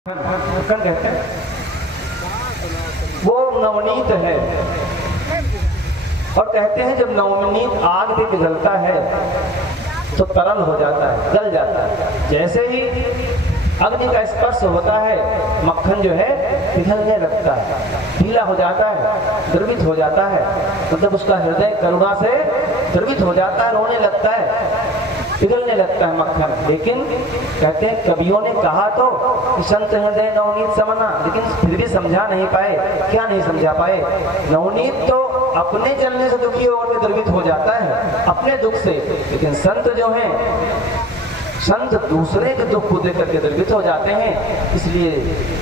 कहते हैं वो नवनीत है। और कहते हैं जब नवनीत आग पे पिघलता है तो तरल हो जाता है, गल जाता है। जैसे ही अग्नि का स्पर्श होता है मक्खन जो है पिघलने लगता है, ढीला हो जाता है, द्रवित हो जाता है। मतलब उसका हृदय करुणा से द्रवित हो जाता है, रोने लगता है, पिघलने लगता है मक्खन। लेकिन कहते हैं कवियों ने कहा तो कि संत हृदय नवनीत समना, लेकिन फिर भी समझा नहीं पाए। क्या नहीं समझा पाए? नवनीत तो अपने जलने से दुखी होकर द्रवित हो जाता है अपने दुख से, लेकिन संत जो हैं, संत दूसरे के दुख को देख करके द्रवित हो जाते हैं। इसलिए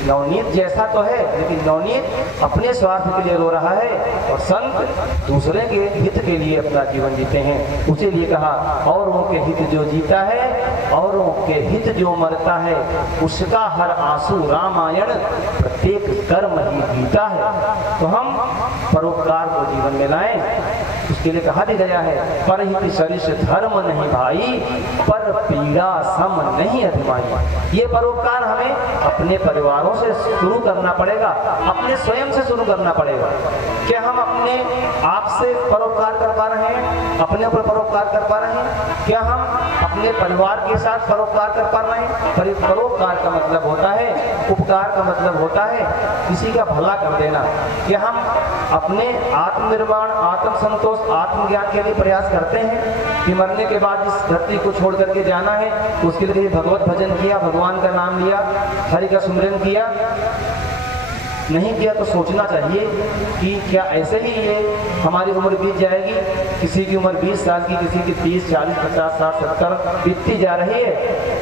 नवनीत जैसा तो है, लेकिन नवनीत अपने स्वार्थ के लिए रो रहा है और संत दूसरे के हित के लिए अपना जीवन जीते हैं। उसी लिए कहा औरों के हित जो जीता है, औरों के हित जो मरता है, उसका हर आंसू रामायण प्रत्येक कर्म ही गीता है। तो हम परोपकार को जीवन में लाएं, उसके लिए कहा भी गया है परहित सरिष धर्म नहीं भाई, पर पीड़ा सम नहीं अधमाई। ये परोपकार हमें अपने परिवारों से शुरू करना पड़ेगा, अपने स्वयं से शुरू करना पड़ेगा। क्या हम अपने आप से परोपकार कर पा रहे हैं? अपने ऊपर परोपकार कर पा रहे हैं? क्या हम अपने परिवार के साथ परोपकार कर पा रहे हैं? परोपकार का मतलब होता है, उपकार का मतलब होता है किसी का भला कर देना। क्या हम अपने आत्मनिर्माण, आत्म संतोष, आत्मज्ञान के लिए प्रयास करते हैं कि मरने के बाद इस धरती को छोड़ करके जाना है, तो उसके लिए भगवत भजन किया, भगवान का नाम लिया, हरि का सुमिरन किया? नहीं किया तो सोचना चाहिए कि क्या ऐसे ही ये हमारी उम्र बीत जाएगी? किसी की उम्र 20 साल की, किसी की 30, 40, 50, 60, 70 बीतती जा रही है।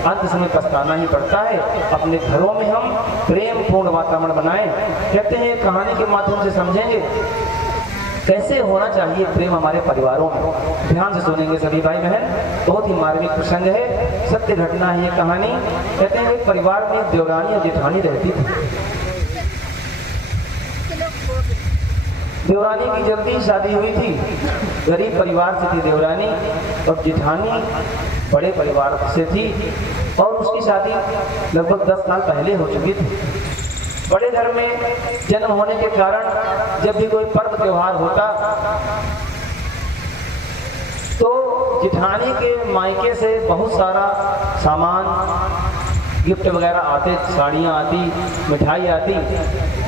अंत समय पछताना ही पड़ता है। अपने घरों में हम प्रेम पूर्ण वातावरण बनाएं। कहते हैं कहानी के माध्यम से समझेंगे कैसे होना चाहिए प्रेम हमारे परिवारों में। ध्यान से सुनेंगे सभी भाई बहन, बहुत ही मार्मिक प्रसंग है, सत्य घटना है ये कहानी। कहते हैं एक परिवार में देवरानी और जेठानी रहती थी। देवरानी की जल्दी शादी हुई थी, गरीब परिवार से थी देवरानी, और जेठानी बड़े परिवार से थी और उसकी शादी लगभग 10 साल पहले हो चुकी थी। बड़े घर में जन्म होने के कारण जब भी कोई पर्व त्योहार होता तो जेठानी के मायके से बहुत सारा सामान, गिफ्ट वगैरह आते, साड़ियाँ आती, मिठाई आती।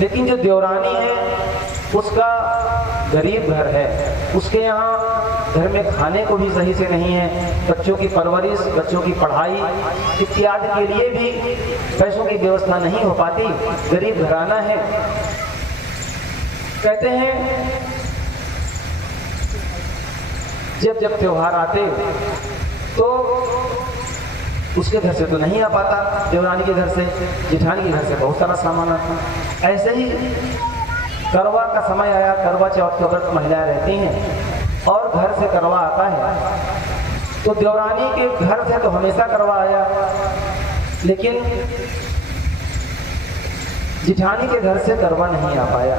लेकिन जो देवरानी है उसका गरीब घर है, उसके यहाँ घर में खाने को भी सही से नहीं है, बच्चों की परवरिश, बच्चों की पढ़ाई इत्यादि के लिए भी पैसों की व्यवस्था नहीं हो पाती, गरीब घराना है। कहते हैं जब जब त्योहार आते तो उसके घर से तो नहीं आ पाता, देवरानी के घर से, जेठानी के घर से बहुत सारा सामान आता। ऐसे ही करवा का समय आया, करवा चौथ के व्रत महिलाएं रहती हैं और घर से करवा आता है। तो देवरानी के घर से तो हमेशा करवा आया, लेकिन जेठानी के घर से करवा नहीं आ पाया।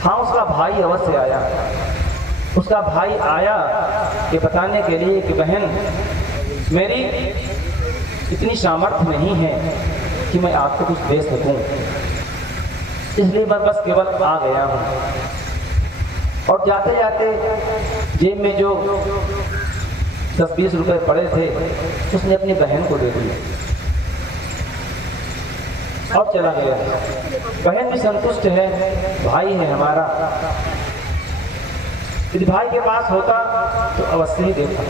हाँ, उसका भाई अवश्य आया। उसका भाई आया ये बताने के लिए कि बहन मेरी इतनी सामर्थ्य नहीं है कि मैं आपको कुछ दे सकूं, इसलिए मैं बस केवल आ गया हूँ। और जाते जाते जेब में जो 10-20 रुपए पड़े थे उसने अपनी बहन को दे दिए और चला गया। बहन भी संतुष्ट है, भाई है हमारा। यदि भाई के पास होता तो अवश्य ही देता।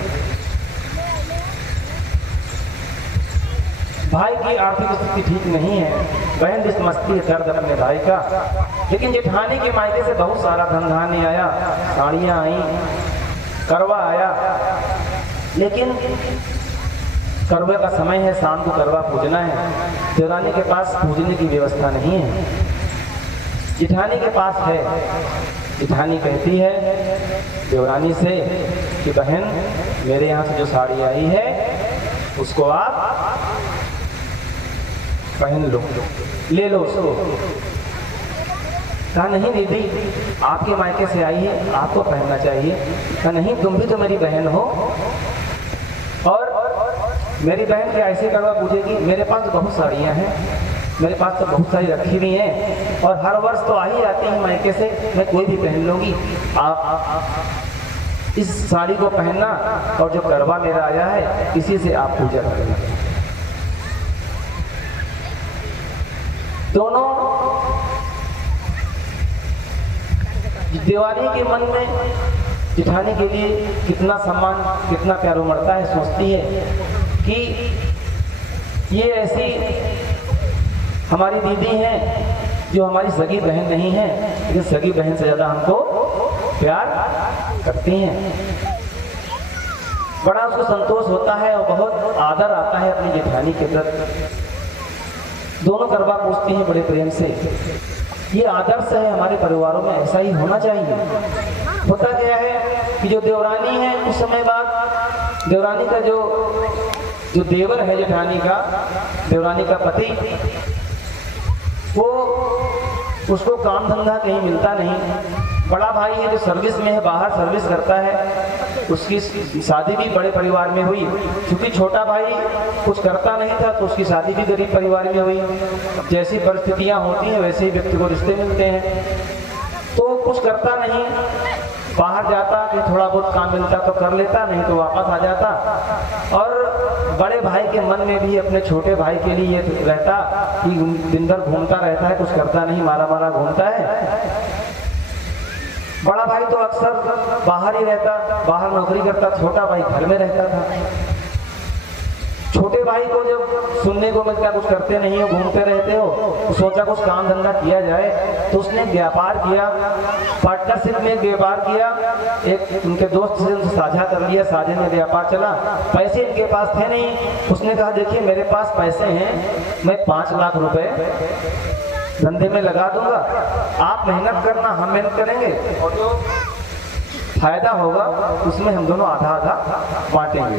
भाई की आर्थिक स्थिति ठीक नहीं है, बहन भी समझती है दर्द अपने भाई का। लेकिन जेठानी के मायके से बहुत सारा धन धान्य आया, साड़ियाँ आई, करवा आया। लेकिन करवे का समय है, शाम को करवा पूजना है, देवरानी के पास पूजने की व्यवस्था नहीं है, जेठानी के पास है। जेठानी कहती है देवरानी से कि बहन मेरे यहाँ से जो साड़ी आई है उसको आप पहन लो, ले लो उसको। कहा नहीं दीदी, आपके मायके से आई है, आपको पहनना चाहिए। कहा नहीं, तुम भी तो मेरी बहन हो और मेरी बहन क्या ऐसे करवा पूछेगी? मेरे पास बहुत साड़ियाँ हैं, मेरे पास तो बहुत सारी रखी हुई हैं और हर वर्ष तो आ ही आती हैं मायके से, मैं कोई भी पहन लूँगी। आप इस साड़ी को पहनना और जो करवा मेरा आया है इसी से आप पूजा करना। दोनों दिवाली के मन में जिठानी के लिए कितना सम्मान, कितना प्यार उमड़ता है। सोचती है कि ये ऐसी हमारी दीदी हैं जो हमारी सगी बहन नहीं है, लेकिन सगी बहन से ज़्यादा हमको प्यार करती हैं। बड़ा उसको संतोष होता है और बहुत आदर आता है अपनी जेठानी के प्रति। दोनों करवा पूछती हैं बड़े प्रेम से। ये आदर्श है हमारे परिवारों में, ऐसा ही होना चाहिए। होता क्या है कि जो देवरानी है कुछ समय बाद देवरानी का जो देवर है जेठानी का, देवरानी का पति, वो उसको काम धंधा कहीं मिलता नहीं। बड़ा भाई है जो सर्विस में है, बाहर सर्विस करता है, उसकी शादी भी बड़े परिवार में हुई। क्योंकि छोटा भाई कुछ करता नहीं था तो उसकी शादी भी गरीब परिवार में हुई। जैसी परिस्थितियां होती हैं वैसे ही व्यक्ति को रिश्ते मिलते हैं। तो कुछ करता नहीं, बाहर जाता कि थोड़ा बहुत काम मिलता तो कर लेता, नहीं तो वापस आ जाता। और बड़े भाई के मन में भी अपने छोटे भाई के लिए ये रहता कि दिन भर घूमता रहता है, कुछ करता नहीं, मारा मारा घूमता है। बड़ा भाई तो अक्सर बाहर ही रहता, बाहर नौकरी करता, छोटा भाई घर में रहता था। छोटे भाई को जब सुनने को मिलता कुछ करते नहीं हो, घूमते रहते हो, तो सोचा कुछ काम धंधा किया जाए। तो उसने व्यापार किया, पार्टनरशिप में व्यापार किया। एक उनके दोस्त से उनसे साझा कर लिया, साझे में व्यापार चला। पैसे इनके पास थे नहीं, उसने कहा देखिए मेरे पास पैसे हैं, मैं 5 लाख रुपए धंधे में लगा दूंगा, आप मेहनत करना, हम मेहनत करेंगे और जो फायदा होगा उसमें हम दोनों आधा आधा बांटेंगे।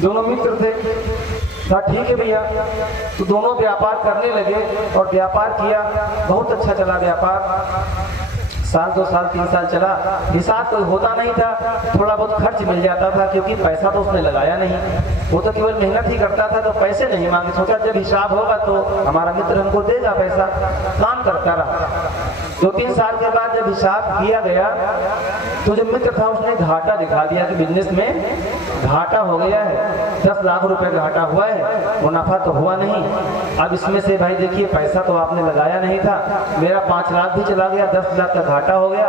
दोनों मित्र थे, कहा ठीक है भैया। तो दोनों व्यापार करने लगे और व्यापार किया, बहुत अच्छा चला व्यापार। साल 2 साल 3 साल चला, हिसाब कोई होता नहीं था, थोड़ा बहुत खर्च मिल जाता था क्योंकि पैसा तो उसने लगाया नहीं, वो तो केवल मेहनत ही करता था तो पैसे नहीं मांगे। सोचा जब हिसाब होगा तो हमारा मित्र हमको देगा पैसा, काम करता रहा। 2-3 साल के बाद जब हिसाब किया गया तो जो मित्र था उसने घाटा दिखा दिया कि बिजनेस में घाटा हो गया है, 10 लाख रुपए घाटा हुआ है, मुनाफा तो हुआ नहीं। अब इसमें से भाई देखिए पैसा तो आपने लगाया नहीं था, मेरा 5 लाख भी चला गया, 10 लाख का घाटा हो गया।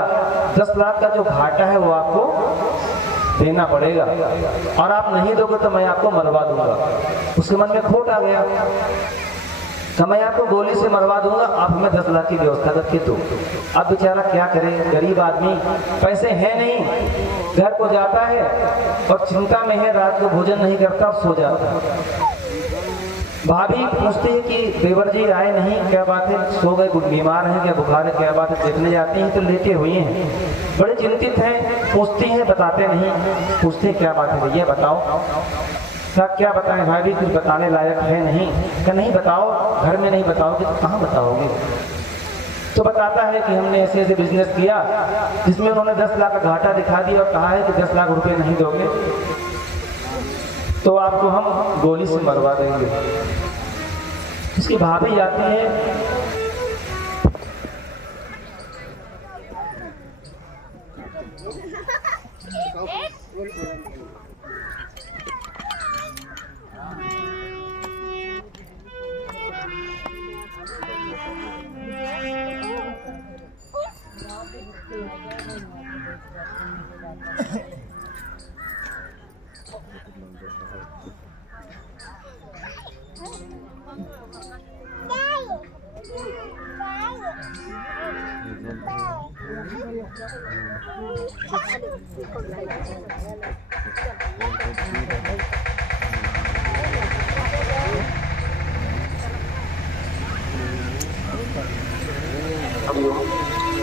10 लाख का जो घाटा है वो आपको देना पड़ेगा और आप नहीं दोगे तो मैं आपको मरवा दूंगा। उसके मन में खोट आ गया, तो मैं आपको गोली से मरवा दूंगा, आप हमें 10 लाख की व्यवस्था करके दो। अब बेचारा क्या करे, गरीब आदमी, पैसे हैं नहीं, घर को जाता है और चिंता में है, रात को भोजन नहीं करता और सो जाता है। भाभी पूछती है कि देवर जी आए नहीं, क्या बात है, सो गए, बीमार हैं क्या, बुखार है, क्या बात है। देखने जाती हैं तो लेटे हुए हैं, बड़े चिंतित हैं। पूछती हैं, बताते नहीं। पूछते हैं क्या बात है भैया बताओ। क्या बताएं भाभी, कुछ बताने लायक है नहीं। क्या नहीं बताओ, घर में नहीं बताओगे तो कहाँ बताओगे। तो बताता है कि हमने ऐसे ऐसे बिजनेस किया जिसमें उन्होंने 10 लाख का घाटा दिखा दिया और कहा है कि 10 लाख रुपए नहीं दोगे तो आपको हम गोली से मरवा देंगे। उसकी भाभी जाती है,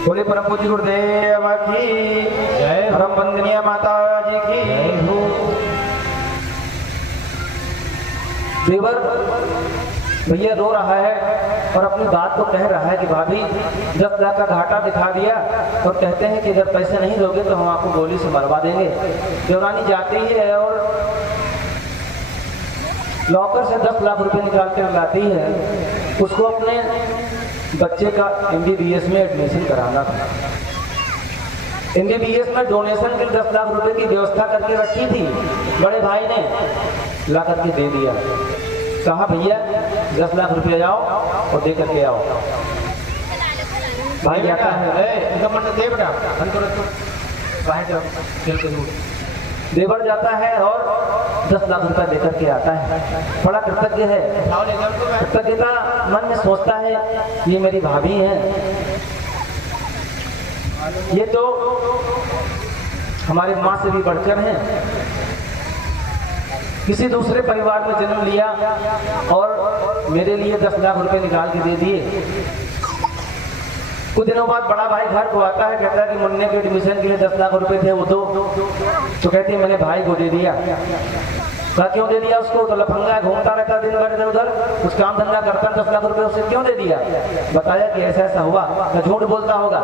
बोले परम पूज्य गुरुदेव की जय, परम वंदनीय माता जी की जय। देवर भैया रो रहा है और अपनी बात को कह रहा है कि भाभी 10 लाख का घाटा दिखा दिया और कहते हैं कि अगर पैसे नहीं दोगे तो हम आपको गोली से मरवा देंगे। देवरानी जाती है और लॉकर से 10 लाख रुपए निकालते हुए लाती है उसको अपने बच्चे का MBBS में एडमिशन कराना था। MBBS में डोनेशन के 10 लाख रुपए की व्यवस्था करके रखी थी, बड़े भाई ने ला करके दे दिया। कहा भैया 10 लाख रुपये जाओ और दे करके आओ। भाई जाता है देवर जाता है और 10 लाख रुपया देकर के आता है, बड़ा कृतज्ञ है। कृतज्ञता मन में सोचता है ये मेरी भाभी हैं, ये तो हमारे माँ से भी बढ़कर हैं। किसी दूसरे परिवार में जन्म लिया और मेरे लिए 10 लाख रुपए निकाल के दे दिए। कुछ दिनों बाद बड़ा भाई घर को आता है, कहता है कि मुन्ने के एडमिशन के लिए 10 लाख रुपए थे वो दो। तो कहती है मैंने भाई को दे दिया। कहा क्यों दे दिया उसको? तो लफंगा है, घूमता रहता दिन भर इधर उधर, कुछ काम धंधा करता, 10 लाख रुपए उसे क्यों दे दिया? बताया कि ऐसा ऐसा हुआ। तो झूठ बोलता होगा।